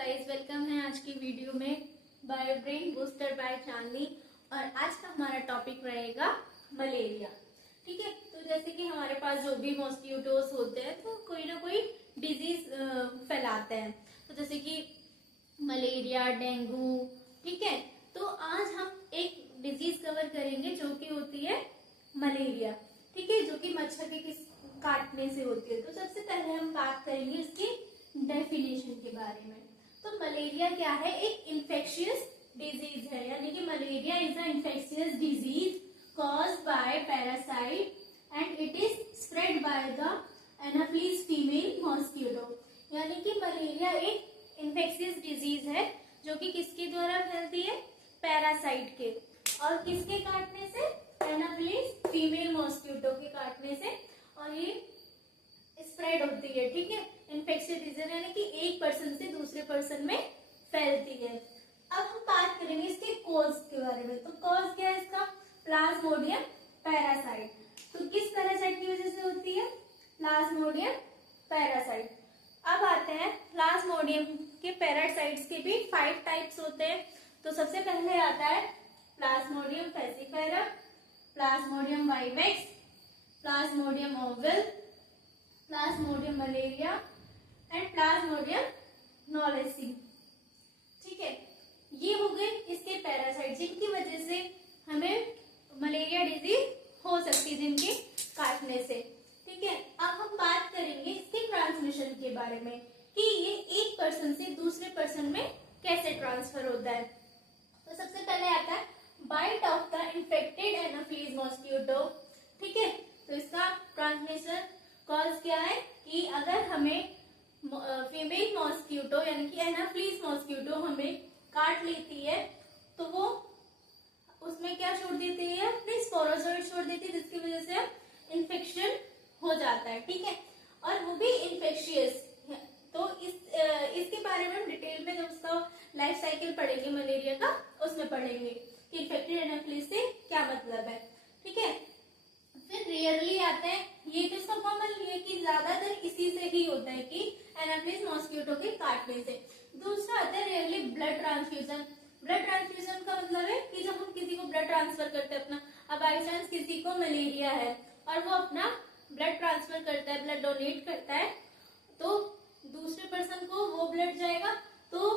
Guys, welcome है आज की वीडियो में बाय ब्रेन बूस्टर बाय चांदनी। और आज का हमारा टॉपिक रहेगा मलेरिया। ठीक है, तो जैसे कि हमारे पास जो भी मॉस्किटोज होते हैं तो कोई ना कोई डिजीज फैलाते हैं, तो जैसे कि मलेरिया, डेंगू। ठीक है, तो आज हम एक डिजीज कवर करेंगे जो कि होती है मलेरिया। ठीक है, जो कि मच्छर के काटने से होती है। तो सबसे पहले हम बात करेंगे इसकी डेफिनेशन के बारे में। तो मलेरिया क्या है? एक इन्फेक्शियस डिजीज है, यानी कि malaria is a infectious disease caused by parasite and it is spread by the Anopheles female mosquito। यानी कि मलेरिया एक इन्फेक्शियस डिजीज है जो कि किसके द्वारा फैलती है? पैरासाइट के। और किसके काटने से? एनाफ्लिस फीमेल मॉस्किटो के काटने से। और ये स्प्रेड होती है। ठीक है, इन्फेक्शियस डिजीज यानी कि एक पर्सन से दूसरे पर्सन में फैलती है। अब हम बात करेंगे इसके कॉज के बारे में। तो कॉज क्या है इसका? Plasmodium parasite. तो किस पैरासाइट की वजह से होती है? Plasmodium parasite. अब आते हैं प्लाज्मोडियम के पैरासाइट्स के भी 5 टाइप्स होते हैं। तो सबसे पहले आता है plasmodium falciparum, plasmodium vivax, plasmodium ovale, plasmodium malaria and plasmodium knowlesi. ठीक है, ये हो गए इसके पैरासाइट जिनकी वजह से हमें मलेरिया डिजीज हो सकती है, जिनके काटने से। ठीक है, अब हम बात करेंगे इसके ट्रांसमिशन के बारे में कि ये एक पर्सन से दूसरे पर्सन में कैसे ट्रांसफर होता है। तो सबसे पहले आता है bite of the infected anopheles mosquito. ठीक है, तो इसका ट्रांसमिशन कॉज क्या है कि अगर हमें फीमेल मॉस्किटो यानी कि एनाफ्लीज मॉस्किटो हमें काट लेती है तो वो उसमें क्या छोड़ देती है? अपने स्पोरोजोइड छोड़ देती है, जिसकी वजह से इन्फेक्शन हो जाता है। ठीक है, और वो भी इन्फेक्शियस। तो इसके बारे में हम डिटेल में जब उसका लाइफ साइकिल पढ़ेंगे मलेरिया का, उसमें पढ़ेंगे कि इन्फेक्टेड एनाफ्लीज से क्या मतलब है। ठीक है, फिर रेयरली आते हैं, ये तो इसका कॉमन है कि ज्यादातर इसी से ही होता है कि एनाफ्लीज मॉस्किटो के काटने से। दूसरा आता है rarely blood transfusion. Blood transfusion का मतलब है कि जब हम किसी को ब्लड ट्रांसफर करते हैं अपना, अब बाई चांस किसी को मलेरिया है और वो अपना ब्लड ट्रांसफर करता है, ब्लड डोनेट करता है, तो दूसरे पर्सन को वो ब्लड जाएगा तो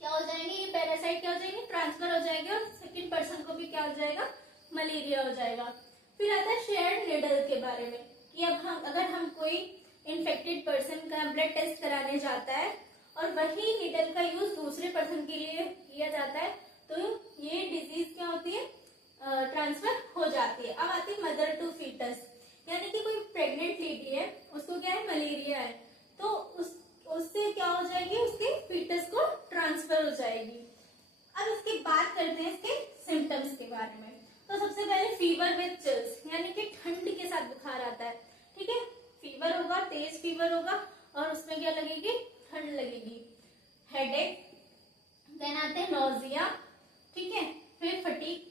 क्या हो जाएंगे? ये पैरासाइट क्या हो जाएंगे? ट्रांसफर हो जाएगा और सेकेंड पर्सन को भी क्या हो जाएगा? मलेरिया हो जाएगा। फिर आता है शेयर्ड नीडल के बारे में कि अब अगर हम कोई इन्फेक्टेड पर्सन का ब्लड टेस्ट कराने जाता है और वही नीडल का यूज दूसरे पर्सन के लिए किया जाता है तो ये डिजीज क्या होती है? ट्रांसफर हो जाती है। अब आती है मदर टू फीटस, यानी कि कोई प्रेग्नेंट लेडी है, उसको क्या है? मलेरिया है, तो उससे क्या हो जाएगी? उसके फीटस को ट्रांसफर हो जाएगी। अब इसकी बात करते हैं इसके सिम्टम्स के बारे में। तो सबसे पहले फीवर विद चिल्स, यानी कि ठंड के साथ बुखार आता है। ठीक है, फीवर होगा, तेज फीवर होगा और उसमें क्या लगेगी? ठंड लगेगी। हेडेक, देन आते हैं नोजिया। ठीक है, फिर फटीग।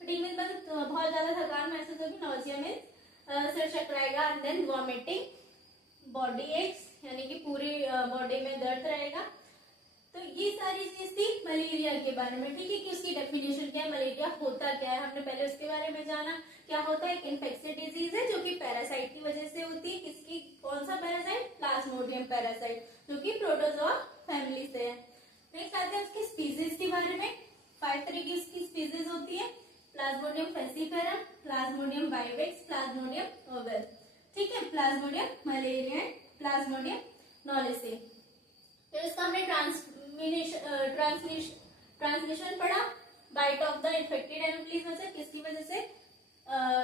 फटीग में बहुत ज्यादा थकान महसूस होगी, नोजिया में सिर चकराएगा, and then vomiting, body aches यानी कि पूरी बॉडी में दर्द रहेगा। तो ये सारी चीज थी मलेरिया के बारे में। ठीक है, कि उसकी डेफिनेशन क्या है, मलेरिया होता क्या है, हमने पहले उसके बारे में जाना। क्या होता है? एक इन्फेक्शियस डिजीज है जो कि पैरासाइट की वजह से होती है। किसकी? कौन सा पैरासाइट? प्लाज्मोडियम पैरासाइट, जो कि प्रोटोजोआ फैमिली से है। नेक्स्ट आते हैं उसकी स्पीसीज के बारे में। 5 तरह की उसकी स्पीसीज होती है, plasmodium falciparum, plasmodium vivax, plasmodium ovale. ठीक है, प्लाज्मोडियम मलेरिया, प्लाज्मोडियम नॉलेसी। फिर उसका हमने ट्रांसमिशन पढ़ा, bite of the infected anopheles मच्छर, किसकी वजह से?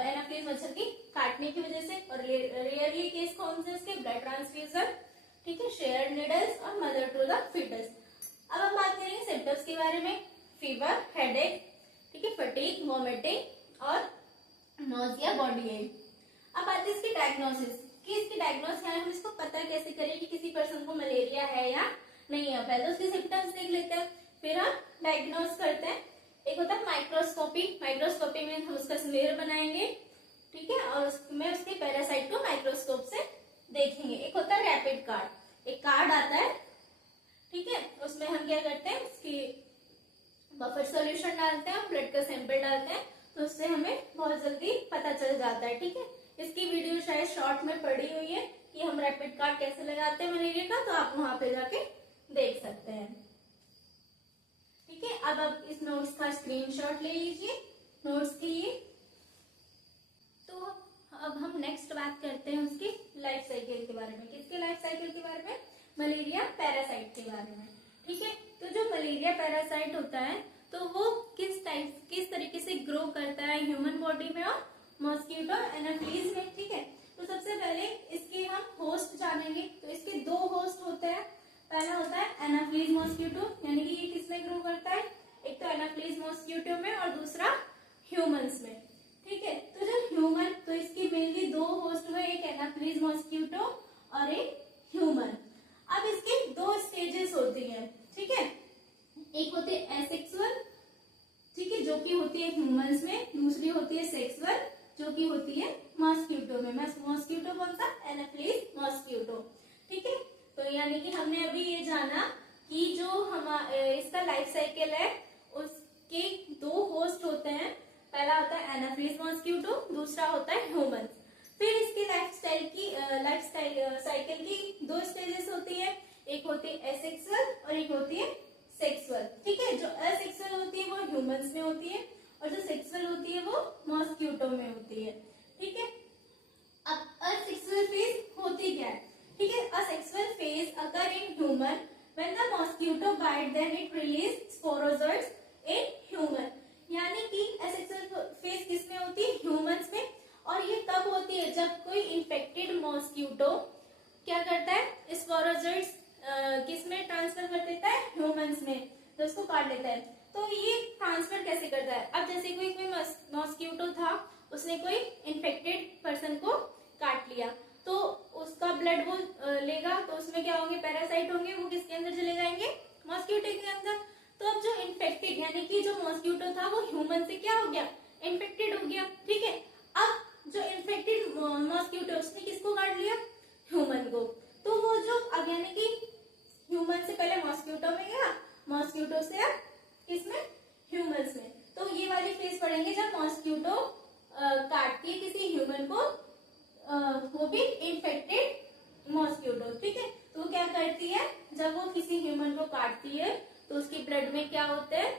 एनाफ्लीज मच्छर की काटने की वजह से। और रेयरली केस कौन से इसके? Blood transfusion. ठीक है, शेयर्ड नीडल्स और मदर टू द फीटस। अब हम बात करेंगे सिम्टम्स के बारे में। फीवर, हेडेक, ठीक है, फटीग, वॉमिटिंग और नोजिया, बॉडी एक। अब आती है इसकी डायग्नोसिस कि इसकी डायग्नोस है, हम इसको पता कैसे करें कि किसी पर्सन को मलेरिया है या नहीं है। पहले उसके सिम्टम्स देख लेते हैं, फिर हम डायग्नोस करते हैं। एक होता है माइक्रोस्कोपी। माइक्रोस्कोपी में हम उसका स्मेयर बनाएंगे। ठीक है, और उसमें उसके पैरासाइट को माइक्रोस्कोप से देखेंगे। एक होता है रैपिड कार्ड, एक कार्ड आता है। ठीक ठीक है, उसमें हम क्या करते हैं, उसकी बफर सॉल्यूशन डालते हैं, ब्लड का सैंपल डालते हैं, तो उससे हमें बहुत जल्दी पता चल जाता है। ठीक है, इसकी वीडियो शायद शॉर्ट में पड़ी हुई है कि हम रैपिड कार्ड कैसे लगाते हैं मलेरिया का, तो आप वहां पे जाके देख सकते हैं। ठीक है, अब आप इस नोट्स का स्क्रीनशॉट ले लीजिए नोट्स के लिए। तो अब हम नेक्स्ट बात करते हैं उसकी लाइफ साइकिल के बारे में। किसके लाइफ साइकिल के बारे में? मलेरिया पैरासाइट के बारे में। ठीक है, तो जो मलेरिया पैरासाइट होता है तो वो किस तरीके से ग्रो करता है ह्यूमन बॉडी में और मॉस्किटो एनाफिलीज में। ठीक है, तो सबसे पहले इसके हम होस्ट जानेंगे। तो इसके दो होस्ट होते हैं, पहला होता है एनाफिलीज मॉस्किटो, यानी कि ये किसमें ग्रो करता है, एक तो एनाफिलीज मॉस्किटो में और दूसरा ह्यूमंस में। ठीक है, तो जो ह्यूमन, तो इसकी मेनली दो होस्ट हुए, एक एनाफिलीज मॉस्किटो और एक ह्यूमन। अब इसके दो स्टेजेस होती हैं। ठीक है, एक होती है एसेक्सुअल, ठीक है, जो कि होती है ह्यूमंस में, दूसरी होती है सेक्सुअल, जो कि होती है मॉस्किटो में। मॉस्किटो कौन सा? Anopheles mosquito. ठीक है, तो यानी कि हमने अभी ये जाना कि जो इसका लाइफ साइकिल है उसके दो होस्ट होते हैं, पहला होता है एनाफिलीज मॉस्किटो, दूसरा होता है ह्यूमन। फिर इसकी लाइफ साइकिल की दो स्टेजेस होती है, एक होती है एसेक्सुअल और एक होती है सेक्सुअल। ठीक है, जो असेक्सुअल होती है वो ह्यूमंस में होती है और जो सेक्सुअल होती है वो मॉस्किटो में होती है। ठीक है, अब असेक्सुअल फेज होती क्या है? ठीक है, asexual phase occur in human when the mosquito bite then it release sporozoites in human. यानी कि असेक्सुअल फेज किसमें होती है? ह्यूमंस में। और ये कब होती है? जब कोई इन्फेक्टेड मॉस्किटो क्या करता है, स्पोरोजोइट्स किसमें ट्रांसफर कर देता है? ह्यूमंस में, तो उसको काट लेता है। तो ये ट्रांसफर कैसे करता है? अब जैसे कोई मॉस्किटो था, उसने कोई इन्फेक्टेड पर्सन को काट लिया, तो उसका ब्लड वो लेगा, तो उसमें क्या होंगे? पैरासाइट होंगे, वो किसके अंदर चले जाएंगे? मॉस्किटो के अंदर। तो अब जो इन्फेक्टेड यानी कि जो मॉस्किटो था वो ह्यूमन से क्या हो गया? इन्फेक्टेड हो गया। ठीक है, अब जो इन्फेक्टेड मॉस्किटो उसने किसको काट लिया? ह्यूमन को। तो वो जो अब यानी कि ह्यूमन से पहले मॉस्किटो में गया, मॉस्किटो से अब किसमें? ह्यूमंस में। तो ये वाली फेज पढ़ेंगे जब मॉस्किटो काटती है किसी ह्यूमन को, वो भी इन्फेक्टेड मॉस्किटो। ठीक है, तो वो क्या करती है, जब वो किसी ह्यूमन को काटती है तो उसकी ब्लड में क्या होते हैं,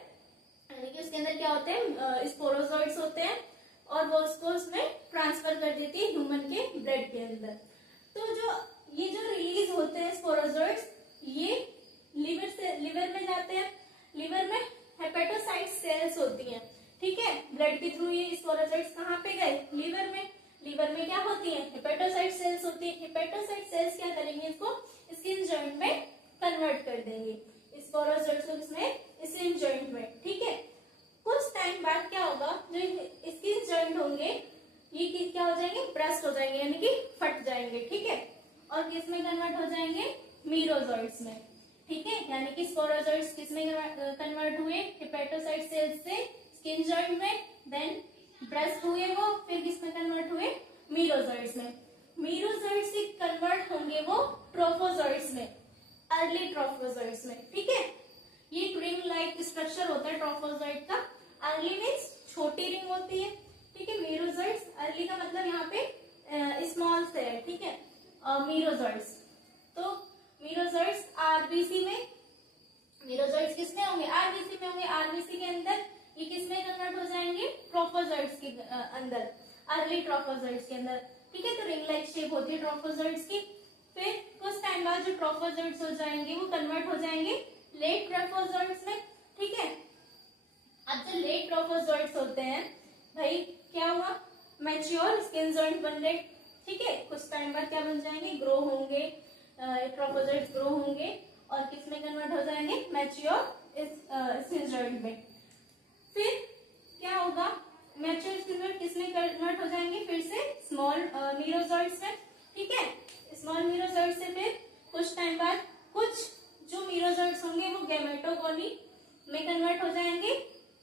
यानी कि उसके अंदर क्या होते हैं? स्पोरोजोइट्स होते हैं और वो उसको उसमें ट्रांसफर कर देती है ह्यूमन के ब्लड के अंदर। तो ये जो रिलीज होते हैं स्पोरोजोइट्स, ये लिवर में जाते हैं। लिवर में हेपेटोसाइट सेल्स होती हैं। ठीक है, ब्लड के थ्रू ये स्पोरोजोइट्स कहाँ पे गए? लिवर में। लिवर में क्या होती है? हेपेटोसाइट सेल्स होती है। हेपेटोसाइट सेल्स क्या करेंगे? इसको स्किन जॉइंट में कन्वर्ट कर देंगे, स्पोरोजोइट्स को इसमें स्किन जॉइंट में। ठीक है, कुछ टाइम बाद क्या होगा, जो स्किन जॉइंट होंगे ये क्या हो जाएंगे? ब्रस्ट हो जाएंगे, यानी कि फट जाएंगे। ठीक है, और किस में कन्वर्ट हो जाएंगे? मीरोजोइट्स में। ठीक है, यानी कि स्पोरोजोइट्स किस में कन्वर्ट हुए? हेपेटोसाइट सेल्स से स्किन जॉइंट में, देन ब्रस्ट हुए वो, फिर किस में कन्वर्ट हुए? मीरोजोइट्स में। मीरोजोइट्स से कन्वर्ट होंगे वो ट्रोफोजोइट्स में, अर्ली ट्रोफोजोइट्स में। ठीक है, ये रिंग लाइक स्ट्रक्चर होता है ट्रोफोजोइट का। अर्ली मीन्स छोटी रिंग होती है। ठीक है, मीरोजोइट्स, अर्ली का मतलब यहाँ पे स्मॉल से है। ठीक है, मीरोजोइट्स, तो मीरोजोइट्स आरबीसी में, मीरोजोइट्स किसमें होंगे? आरबीसी में होंगे। आरबीसी के अंदर ये किसमें कन्वर्ट हो जाएंगे? ट्रोफोजोइट्स के अंदर, अर्ली ट्रोफोजोइट्स के अंदर। ठीक है, तो रिंग लाइक शेप होती है ट्रोफोजोइट्स की। फिर कुछ टाइम बाद जो ट्रोफोजोइट्स हो जाएंगे वो कन्वर्ट हो जाएंगे लेट ट्रोफोजोइट्स में। ठीक है, अब जो लेट ट्रोफोजोइट्स होते हैं भाई, क्या हुआ? मैच्योर स्किन जॉइंट बन गए। ठीक है, कुछ टाइम बाद क्या बन जाएंगे? ग्रो होंगे, ट्रोफोजोइट्स ग्रो होंगे और किस में कन्वर्ट हो जाएंगे? मैच्योर स्किन जॉइंट में। फिर क्या होगा? मैच्योर स्किन जॉइंट किस में कन्वर्ट हो जाएंगे? फिर से स्मॉल मीरोजोइट्स में। ठीक है, स्मॉल मीरोजोइट्स से फिर कुछ टाइम बाद कुछ जो मीरोजोइट्स होंगे वो गैमेटोगोनी में कन्वर्ट हो जाएंगे।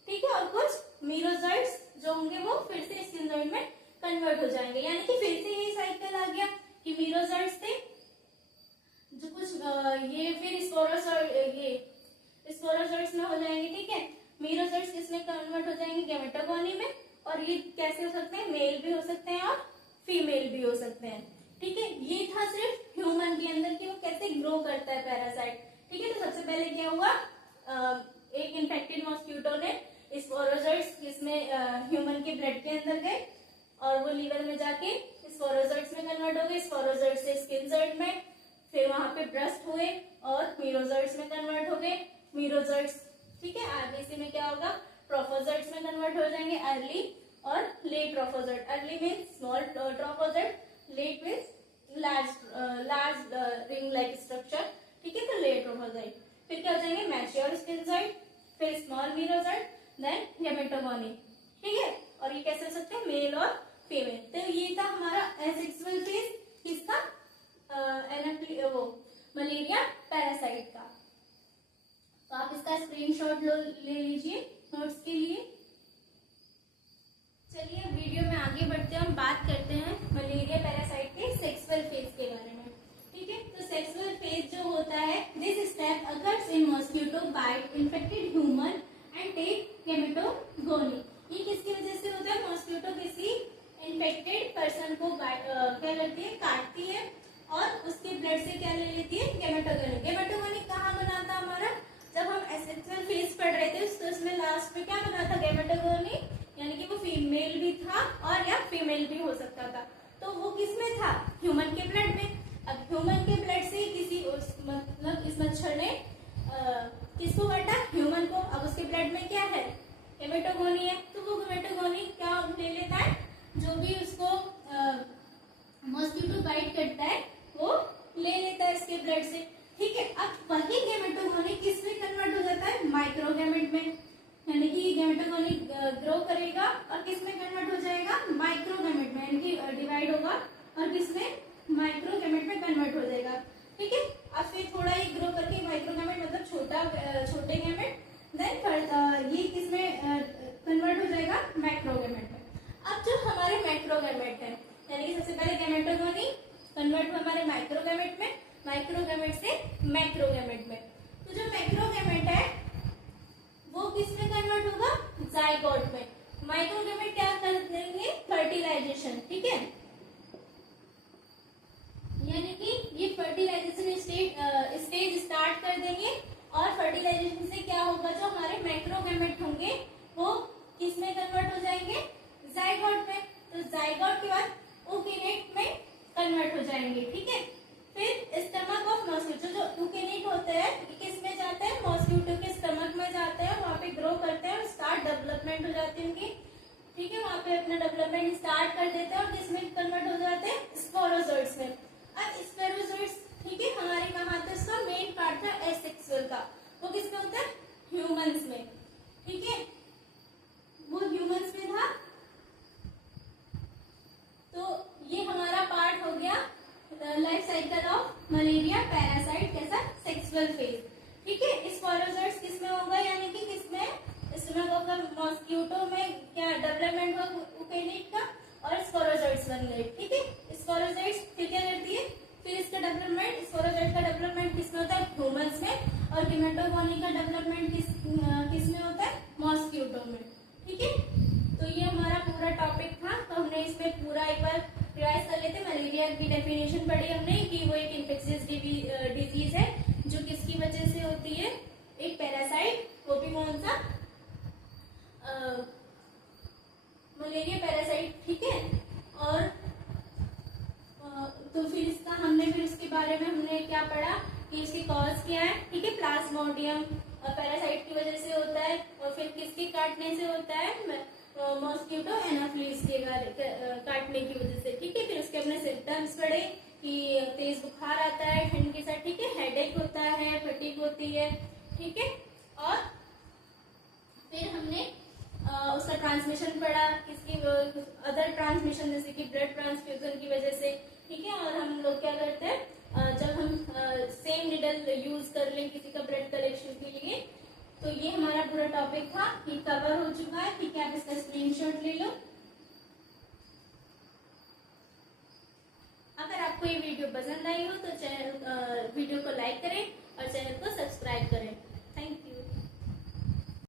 ठीक है, और कुछ मीरोजोइट्स जो होंगे वो फिर से स्किन जॉइंट में कन्वर्ट हो जाएंगे। यानी कि फिर से यही साइकिल आ गया कि मीरोजोइट्स थे, जो कुछ ये फिर स्पोरोजोइट्स में हो जाएंगे, ठीक है। मीरोजोइट्स किसमें कन्वर्ट हो जाएंगे, गेमेटोगोनी में। और ये कैसे हो सकते हैं, मेल भी हो सकते हैं और फीमेल भी हो सकते हैं, ठीक है। ये था सिर्फ ह्यूमन के अंदर कि वो कैसे ग्रो करता है पैरासाइट, ठीक है। तो सबसे पहले क्या हुआ, एक इन्फेक्टेड मॉस्किटो ने स्पोरोजोइट्स इसमें ह्यूमन के ब्लड के अंदर गए और वो लीवर में जाके स्पोरोजोइट्स में कन्वर्ट हो गए, स्पोरोजोइट्स से स्किनजोइड में, फिर वहां पे ब्रस्ट हुए और मीरोजोइट्स में कन्वर्ट हो गए, मीरोजोइट्स, ठीक है। आरबीसी में क्या होगा, ट्रोफोजोइट्स में कन्वर्ट हो जाएंगे, अर्ली और late trophozoite. Early means small trophozoite, late means large ring like structure, ठीक है। तो लेट ट्रोफोजोइट, फिर क्या हो जाएंगे, मैच्योर स्किनजोइट, फिर स्मॉल मीरोजोइट, देन गेमेटोगोनी, ठीक है। और ये कैसे हो सकते हैं, मेल और फीमेल। तो ये था हमारा एसेक्सुअल फेज किसका, वो मलेरिया पैरासाइट का। तो आप इसका स्क्रीनशॉट ले लीजिए नोट्स के लिए। चलिए वीडियो में आगे बढ़ते हैं, हम बात करते हैं मलेरिया पैरासाइट के सेक्सुअल फेज के बारे में, ठीक है। तो सेक्सुअल फेज जो होता है, this step occurs in mosquito bite infected human and take gametogony. ये किसकी वजह से होता है, मॉस्किटो किसी इन्फेक्टेड पर्सन को क्या करती है, काटती है और उसके ब्लड से क्या ले लेती है, गेमेटोगोनी। गेमेटोगोनी कहाँ बना था हमारा, जब हम एसेक्सुअल फेज पढ़ रहे थे तो उसमें लास्ट में क्या बना था, गेमेटोगोनी, यानी कि वो फीमेल भी था और या फीमेल भी हो सकता था। तो वो किसमें था, ह्यूमन के ब्लड में। अब ह्यूमन के ब्लड से किसी मतलब इस मच्छर ने किसको काटा, ह्यूमन को। अब उसके ब्लड में क्या है, गेमेटोगोनी है। तो वो गेमेटोगोनी क्या ले लेता है, जो भी उसको मॉस्किटो बाइट करता है वो ले लेता है इसके ब्लड से, ठीक है। अब वही गेमेटोगोनी किसमें कन्वर्ट हो जाता है, माइक्रोगैमेट में, यानी कि गेमेटोगोनी ग्रो करेगा और किसमें कन्वर्ट हो जाएगा, माइक्रोगैमेट में, यानी कि डिवाइड होगा और किसमें, माइक्रोगैमेट में कन्वर्ट हो जाएगा, ठीक है। अब फिर थोड़ा ये ग्रो करके माइक्रोगैमेट मतलब छोटे गैमेट, देन ये किसमें कन्वर्ट हो जाएगा, मैक्रोगैमेट में। अब जो हमारे मैक्रोगैमेट है, यानी कि सबसे पहले गेमेटोगोनी कन्वर्ट हुआ हमारे माइक्रोगैमेट में, माइक्रोगैमेट से मैक्रोगैमेट में। तो जो मैक्रोगैमेट है वो किसमें कन्वर्ट होगा, जाइगोट में। माइक्रोगैमेट क्या कर देंगे, फर्टिलाइजेशन, ठीक है। यानी कि ये फर्टिलाइजेशन स्टेज स्टार्ट कर देंगे और फर्टिलाइजेशन से क्या होगा, जो हमारे मैक्रोगैमेट होंगे वो किसमें कन्वर्ट हो जाएंगे, जाइगोट में। तो जाइगोट के बाद ओकेनेट में कन्वर्ट हो जाएंगे, ठीक है। फिर स्टमक ऑफ मॉस्किटो, जो ओकेनेट होता है ये किसमें जाता है, मॉस्किटो के स्टमक में जाता है, वहां पे ग्रो करते हैं और स्टार्ट डेवलपमेंट हो जाती है उनकी, ठीक है। वहां पे अपना डेवलपमेंट स्टार्ट कर देते हैं और किसमें कन्वर्ट हो जाते हैं, स्पोरोजोइट्स में। अब स्पोरोजोइट्स, ठीक है, हमारे कहा था इसका मेन पार्ट था एसेक्सुअल का, वो किसमें होता है, ह्यूमंस में, ठीक है, वो ह्यूमंस में था। तो ये हमारा पार्ट हो गया life cycle of malaria parasite कैसा, सेक्सुअल फेज, ठीक है। स्पोरोजोइट्स किसमें होगा, यानी कि किसमें, स्टमक ऑफ द मॉस्किटो में क्या डेवलपमेंट हुआ ओकेनेट का और स्पोरोजोइट्स बन गए, ठीक है। स्पोरोजोइट्स फिर क्या करती है, फिर इसका डेवलपमेंट, स्पोरोजोइट का डेवलपमेंट किसमें होता है, ह्यूमंस में, और गेमेटोगोनी का डेवलपमेंट किसमें होता है, मॉस्किटो में, ठीक है। तो ये हमारा पूरा टॉपिक था। तो हमने इसमें पूरा एक बार रिवाइज कर लेते। मलेरिया की डेफिनेशन पढ़ी हमने कि वो एक इन्फेक्शियस डिजीज है जो किसकी वजह से होती है, एक पैरासाइट, वो भी कौन सा, मलेरिया पैरासाइट, ठीक है। और तो फिर इसका हमने फिर उसके बारे में हमने क्या पढ़ा कि इसकी कॉज क्या है, ठीक है। प्लाज्मोडियम पैरासाइट की वजह से होता है और फिर किसके काटने से होता है, मॉस्किटो एनाफिलिस के काटने की वजह से, ठीक है। फिर उसके अपने सिम्टम्स पढ़े कि तेज बुखार आता है ठंड के साथ, ठीक है, हेडेक होता है, फटीग होती है, ठीक है। और फिर हमने उसका ट्रांसमिशन पढ़ा, किसकी अदर ट्रांसमिशन जैसे कि ब्लड ट्रांसफ्यूजन की वजह से, ठीक है। और हम लोग क्या करते हैं, जब हम सेम निडल यूज कर लें किसी का ब्लड कलेक्शन के लिए। तो ये हमारा पूरा टॉपिक था, ये कवर हो चुका है, ठीक है। आप इसका स्क्रीनशॉट ले लो। अगर आपको ये वीडियो पसंद आई हो तो चैनल वीडियो को लाइक करें और चैनल